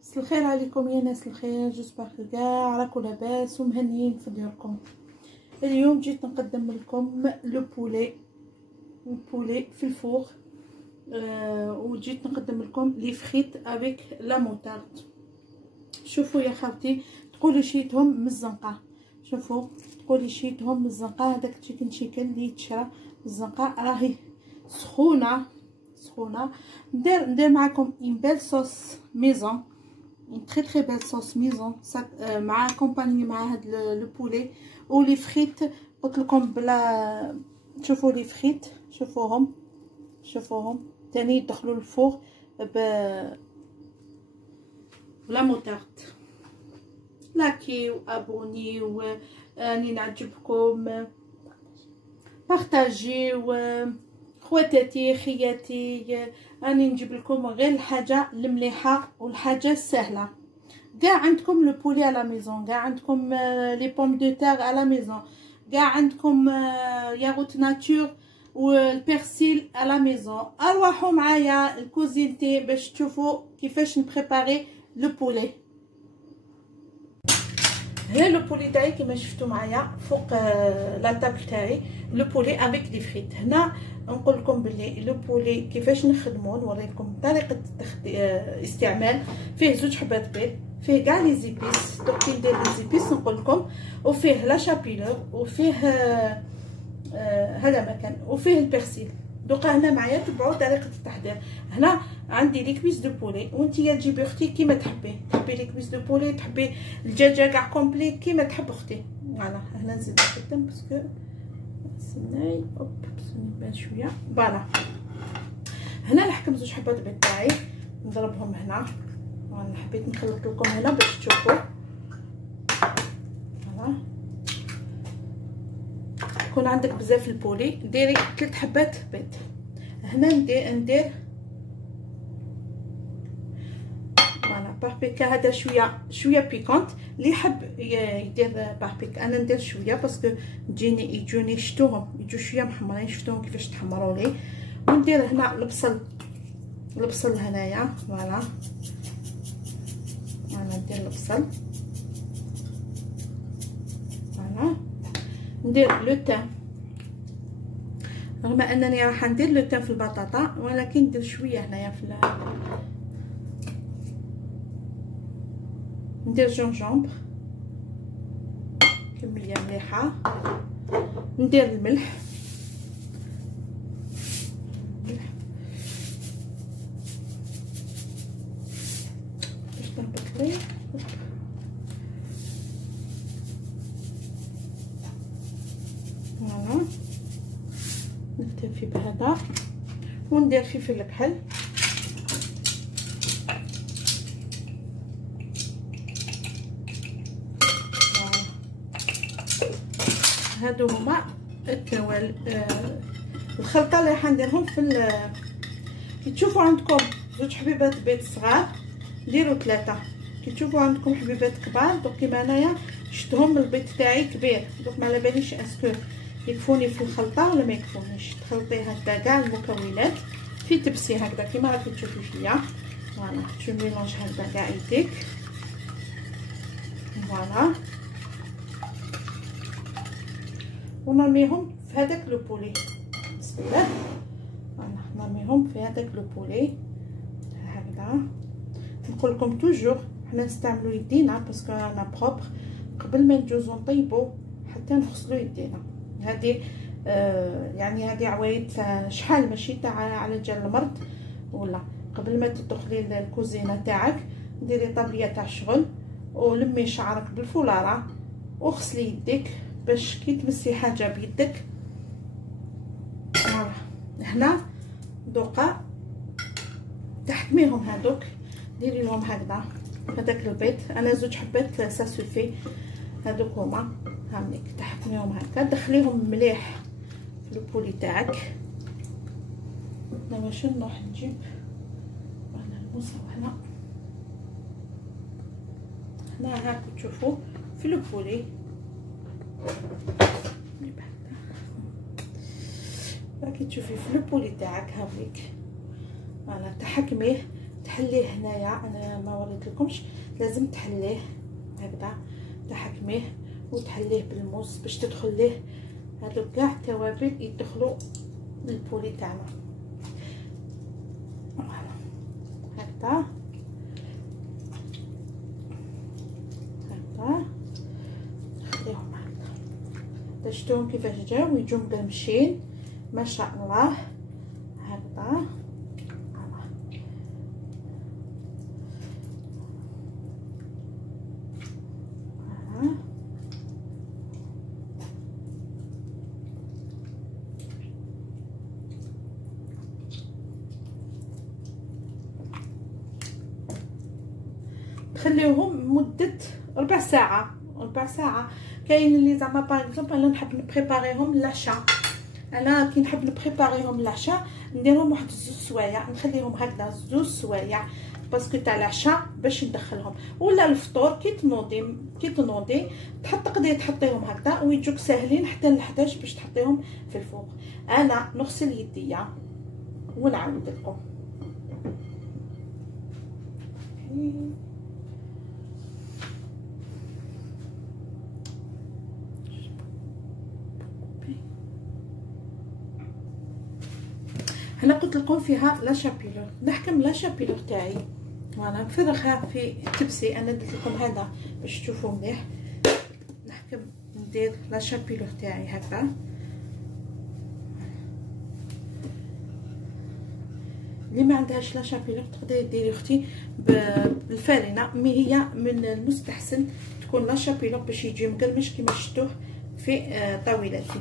مساء الخير عليكم يا ناس الخير، جوسبر كاع راكم لاباس ومهنيين في ديوركم. اليوم جيت نقدم لكم لو بولي في الفوغ، وجيت نقدم لكم لي فريت افيك لا موتارد. شوفوا يا خالتي، تقولي شيتهم من الزنقه، شوفوا تقولي شيتهم من الزنقه. هذاك التشيكن اللي تشرى من الزنقه راهي سخونه. ندير معكم اون بيل صوص ميزون، une très belle sauce maison مع كومباني مع هاد لو بولي ولي فريت. قلت لكم بلا. شوفوا لي فريت، شوفوهم تاني يدخلوا الفوغ بلا موتارد. لاكيو ابونيو، راني نعجبكم، بارطاجيو خواتاتي خياتي. راني نجيب لكم غير الحاجه المليحه والحاجه السهله. كاع عندكم لو بولي على ميزون، كاع عندكم لي بوم دو تير على ميزون، كاع عندكم ياغوت ناتور والبيرسيل على ميزون. اروحوا معايا الكوزينتي باش تشوفوا كيفاش نبريباري لو بولي. هنا لو بولي تاعي كيما شفتوا معايا فوق لا طابل تاعي، لو بولي افيك لي فريت. هنا نقول لكم بلي لو بولي كيفاش نخدموه، نوريكم طريقه استعمال. فيه زوج حبات بيض، فيه كاع لي زيبيس، دوك كي ندير لي زيبيس نقول لكم، وفيه لا شابيلور، وفيه هذا مكان، وفيه البيرسيل. دوكا هنا معايا تبعوا طريقه التحضير. هنا عندي لي كويس دو بولي، وانتيا تجيبي اختي كيما تحبي لي كويس دو بولي، تحبي الدجاجه كاع كومبلي كيما تحب اختي. فوالا هنا نزيد نخدم باسكو سناي اوب بسني بان شويه. فوالا هنا نحكم زوج حبات بيض تاعي نضربهم هنا. انا حبيت نخلط لكم هنا باش تشوفوا. فوالا يكون عندك بزاف البولي ديري 3 حبات بيض. هنا ندير فوالا باربيكا. هذا شويه بيكونت، اللي يحب يدير باربيكا. انا ندير شويه باسكو يجوني شفتوهم يجوا شويه محمرين، شفتوهم كيفاش تحمروا لي. وندير هنا البصل هنايا. فوالا انا ندير البصل. فوالا ندير لو تان، رغم انني راح ندير لو تان في البطاطا، ولكن ندير شويه هنايا في ندير جونجومبر كميه مليحه. ندير الملح باش تهبط لي. فوالا نكتفي بهذا، وندير فلفل كحل. هادو هما الخلطه اللي راح نديرهم في كي تشوفوا عندكم زوج حبيبات بيض صغار ديروا 3، كي تشوفوا عندكم حبيبات كبار دوك كيما انايا شفتهم البيض تاعي كبير، دوك ما على باليش اسكو يكفوني في الخلطه ولا ما يكفونيش. تخلطي هكذا كاع المكونات في تبسي هكذا كيما راكي تشوفي فيا. فوالا تو ميلونج هكذا كاع يديك. فوالا ونرميهم في هذاك لو بولي. بسم الله. فوالا نرميهم في هذاك لو بولي هكذا. نقول لكم توجور حنا نستعملوا يدينا باسكو انا بروبر. قبل ما نجوزو نطيبو حتى نغسلو يدينا. هذه يعني هذه عوايد شحال ماشي تاع على جال المرض. ولا قبل ما تدخلي الكوزينه تاعك ديري طابليه تاع الشغل ولمي شعرك بالفولاره وغسلي يديك باش كي تمسي حاجه بيدك. فوالا هنا دوقا تحكميهم هذوك، ديري لهم هكذا هذاك البيض. انا زوج حبات ساسوفي هذوك هما. هامليك تحكميهم هكا، دخليهم مليح في البولي تاعك. انا واش نروح نجيب انا الموسى هنا هاكو تشوفوا في البولي راكي تشوفي في البولي تاعك هاوليك. فوالا تحكميه تحليه هنايا. انا ما وريت لكمش، لازم تحليه هكذا، تحكميه وتحليه بالموس باش تدخل ليه هادو كاع التوابل يدخلوا للبولي تاعنا. هكذا هكذا نخليهم هكذا. شفتوهم كيفاش جاو يجوا مقرمشين ما شاء الله. هكذا خليوهم مده ربع ساعه. كاين اللي زعما باغ اكزومبل انا نحب نبريباريهم للعشاء. انا كي نحب نبريباريهم للعشاء نديرهم واحد 2 سوايع، نخليهم هكذا 2 سوايع باسكو تاع العشاء باش ندخلهم. ولا الفطور كي تنوضي تقدري تحطيهم هكذا ويجوك ساهلين حتى ل11 باش تحطيهم في الفوق. انا نغسل يديا ونعاود لكم. هنا قلت لكم فيها لا شابيلور، نحكم لا شابيلور تاعي وانا نفرغها في تبسي. انا درت لكم هذا باش تشوفوا مليح. نحكم ندير لا شابيلور تاعي هكذا. اللي ما عندهاش لا شابيلور تقدري ديري اختي بالفارينه، مي هي من المستحسن تكون لا شابيلور باش يجي مقرمش كيما شفتوه في طاولتي.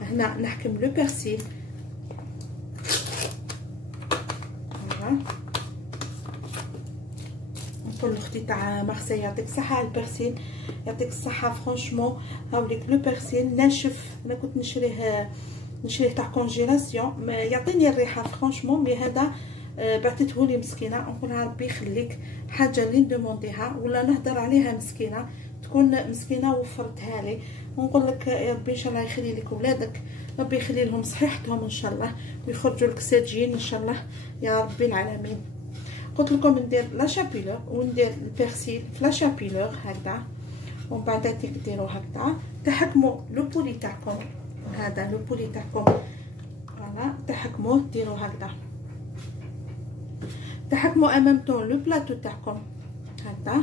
هنا نحكم لو بيرسيل. نقول لاختي تاع مارسيل يعطيك الصحه البرسيل، يعطيك الصحه فرانشمون. هاوليك لو بيرسيل ناشف، انا كنت نشريه تاع كونجيلاسيون، يعطيني الريحه فرانشمون. مي هذا بعثته لي مسكينه، نقولها ربي يخليك حاجه اللي ندومونديها ولا نهضر عليها مسكينه، تكون مسكينه وفرتها لي. ونقول لك يا ربي ان شاء الله يخلي لك ولادك، ربي يخلي لهم صحيحتهم ان شاء الله ويخرجوا لك ساجين ان شاء الله يا رب العالمين. قلت لكم ندير لا شابيلور وندير البيرسيل في لا شابيلور هكذا، ومن بعد ديروا هكذا. تحكموا لو بولي تاعكم، هذا لو بولي تاعكم فوالا تحكموه ديروا هكذا. تحكموا امامتون لو بلاطو تاعكم هكذا،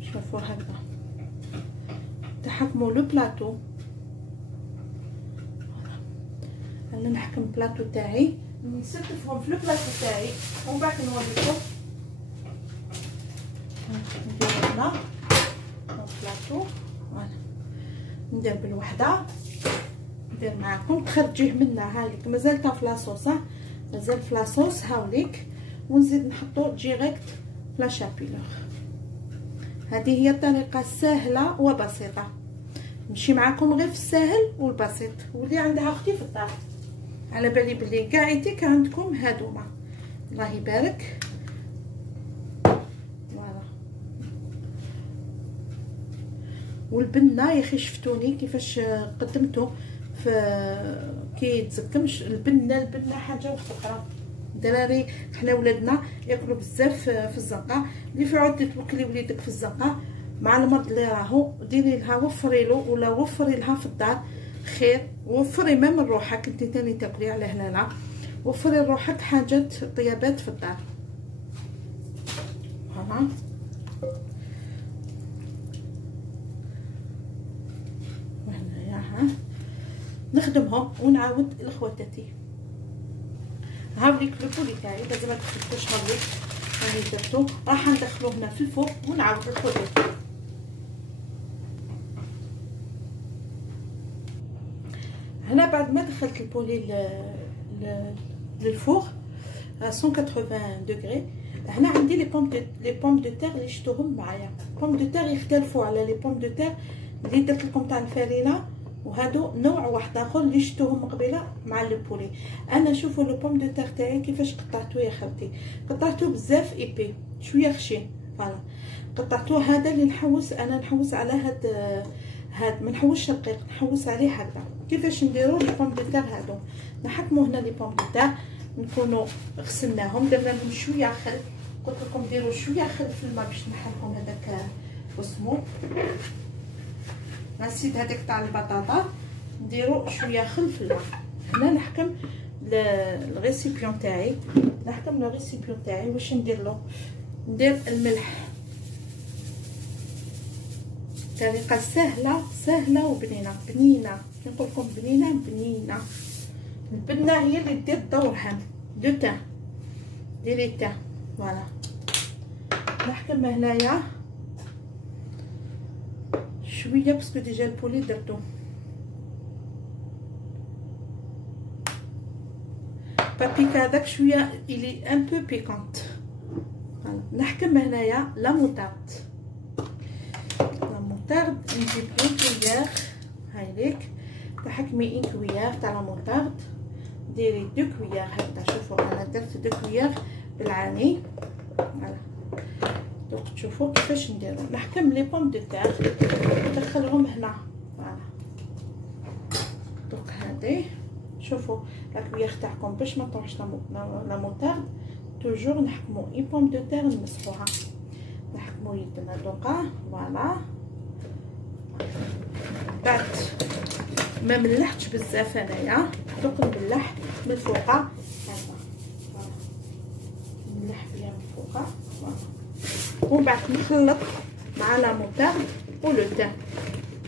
شوفوا هكذا. تحكموا لو بلاطو. انا نحكم البلاطو تاعي، نستفهم في البلاطو تاعي ومن بعد نوريكم. ندير هنا البلاطو فوالا، ندير بالوحده، ندير معاكم تخرجيه منها. هاوليك مازال تا في لاصوص، مازال في لاصوص هاوليك، ونزيد نحطو ديريكت لا شابيلور. هذه هي الطريقه سهله وبسيطه، نمشي معاكم غير في السهل والبسيط. واللي عندها اختي في الدار على بالي بلي كاع يديك عندكم هادوما، الله يبارك. فوالا والبنه يا اخي شفتوني كيفاش قدمته في كي تزكمش البنه حاجه اخرى. الدراري حنا ولادنا ياكلوا بزاف في الزنقه، اللي في عود توكلي وليدك في الزنقه مع المرض اللي راهو ديري لها وفري له ولا وفري لها في الدار خير. وفري مام روحك انت تاني تاكلي على هنا، وفري روحك حاجات طيابات في الدار. هنا وهنايا ها نخدمهم ونعاود لخواتاتي. هاوليك البولي تاعي لازم ما تخلطوش. هاوليك راني درتو، راح ندخلو هنا في الفوق ونعاود لخواتاتي. هنا بعد ما دخلت البولي للفوق 180 دوغري، هنا عندي لي بوم دو تير اللي شفتوهم معايا. بوم دو تير يختلفوا على لي بوم دو تير اللي درت لكم تاع الفارينه، وهادو نوع واحد اخر اللي شفتوهم قبيله مع البولي. انا شوفوا لو بوم دو تير تاعي كيفاش قطعتوه يا خالتي، قطعتوه بزاف ايبي شويه خشين. فوالا قطعتوه هذا اللي نحوس، انا نحوس على هاد ما نحوسش رقيق، نحوس عليه هكذا. كيفاش نديروا لي بوم دو تير هادو؟ نحكموا هنا لي بوم دو تير نكونوا غسلناهم، درنا لهم شويه خل. قلت لكم ديروا شويه خل في الماء باش نحل لكم هذاك واسمو نسيت هذاك تاع البطاطا. نديروا شويه خل في الماء. هنا نحكم الريسيبيون تاعي، نحكم الريسيبيون تاعي واش ندير له. ندير الملح، طريقه سهله وبنينه. بنينه كي نقول لكم بنينه. البنه هي اللي دير الدور هنا. دو تان ديري تان فوالا. نحكم هنايا شويه باسكو ديجا البولي درتو. بابيكا هذاك شويه الي ان بو بيكونت. نحكم هنايا لا موطارد. نجيب اون كويير هاي ليك، تحكمي اون كويير تاع لا موطارد، ديري دو كويير هكذا. شوفوا انا درت دو كويير بالعاني فوالا. دوك تشوفوا كيفاش نديرو. نحكم لي بوم دو تير ندخلهم هنا فوالا. دوك هادي شوفوا لا كويير تاعكم باش ما تروحش لا موطارد. توجور نحكمو اون بوم دو تير نمسحوها، نحكمو يدنا دوكا فوالا. بعد ما ملحتش بزاف انايا، دوك نملح من الفوق هكا فوالا. نملح بيا من الفوق فوالا. ومن بعد نخلط مع لا موطارد و لو تان.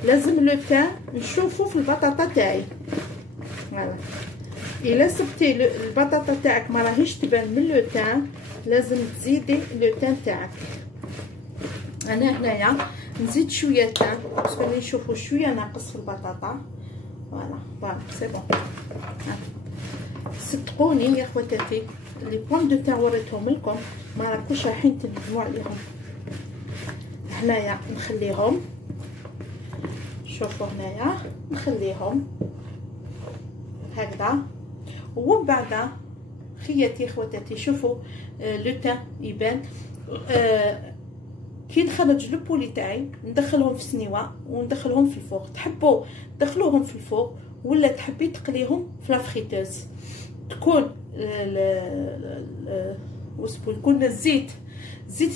لازم لو تان نشوفو في البطاطا تاعي فوالا. الا سبتي البطاطا تاعك ما راهيش تبان من لو تان، لازم تزيدي لو تان تاعك. انا هنايا نزيد شويه تان باسكو اللي نشوفو شويه ناقص في البطاطا فوالا. سي بون. صدقوني يا خواتاتي لي بوم دو تان وريتهم لكم ما راكوش رايحين تندموا عليهم. هنايا نخليهم، شوفوا هنايا نخليهم هكذا. ومن بعد خياتي خواتاتي شوفوا لو تان يبان. كي نخرج لو بولي تاعي ندخلهم في السنيوه وندخلهم في الفوق. تحبوا تدخلوهم في الفوق ولا تحبي تقليهم في لافريتوز. تكون يكون الزيت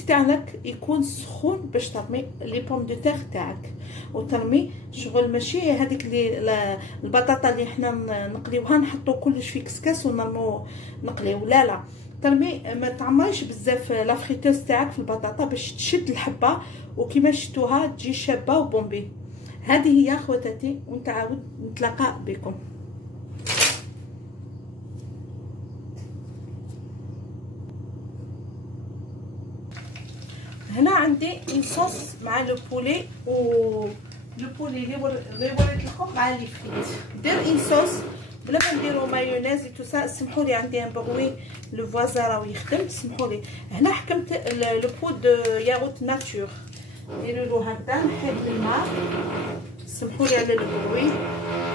تاعك يكون سخون باش ترمي لي بوم دو تير تاعك. وترمي شغل ماشي هذيك اللي البطاطا اللي حنا نقليوها نحطو كلش في كسكاس ونرمو نقليو. لا ترمي ما تعمريش بزاف لافريتوز تاعك في البطاطا باش تشد الحبه وكيما شفتوها تجي شابه وبومبي. هذه هي خواتاتي ونتعاود نتلاقى بكم. هنا عندي صوص مع لو بولي و لو بولي اللي وريت لكم مع لي فريت. دير صوص بلا ما نديرو مايونيز تو سا. سمحوا لي عندي ان بروي لو فوازا راهو يخدم. سمحوا لي. هنا حكمت لو بود ياغوت ناتور. ديروا له هكذا نحيد الماء. سمحوا لي على البروي.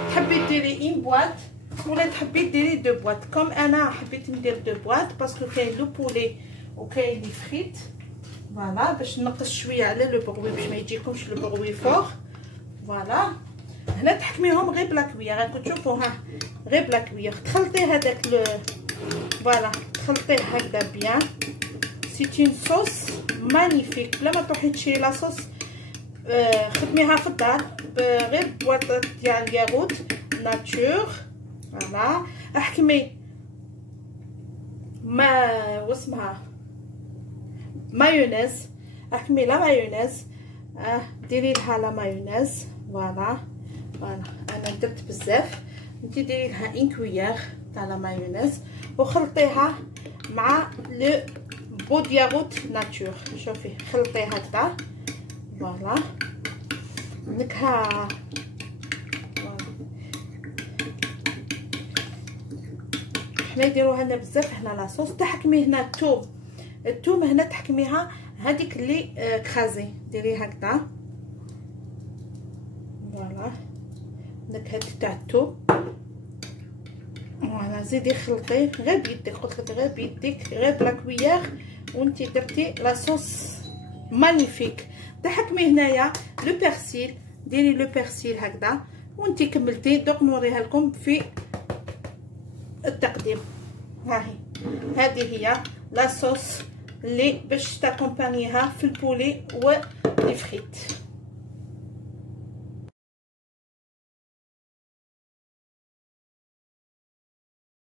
تحبي ديري ان بواط ولا تحبي ديري دو بواط. كوم انا حبيت ندير دو بواط باسكو كاين لو بولي وكاين لي فريت فوالا. باش نقص شويه على لو بروي باش ما يجيكمش لو بروي فوق فوالا. هنا تحكميهم غير بلا كويير. راكم تشوفوا ها غير بلا كويير. تخلطي هذاك فوالا تخلطيه هكذا بيان. سي اون صوص مانيفيك. بلا ما تروحي تشري لا صوص خدميها في الدار غير بواطه ديال الياغوت ناتور فوالا. احكمي ما واسمها مايونيز. احكمي لا مايونيز ديري لها لا مايونيز فوالا. انا درت بزاف. انتي ديري لها ان كويير تاع لا مايونيز وخلطيها مع لو بو دياغوت ناتور. شوفي خلطيه هكذا فوالا. نكهه حنا يديروها لنا بزاف هنا لاصوص. تحكمي هنا الثوم هنا تحكميها هذيك اللي كرازي ديري هكذا فوالا. النكهه تاع الثوم فوالا. زيدي خلطيه غير بيدك. قلت لك غير بيدك غير بلا كويير وانتي درتي لاصوص مانيفيك. تحكمي هنايا لو بيرسيل. ديري لو بيرسيل هكذا وانتي كملتي. دوك نوريها لكم في التقديم هاهي هذه هي لا صوص اللي باش تاكومبانيها في البولي ولي فريت.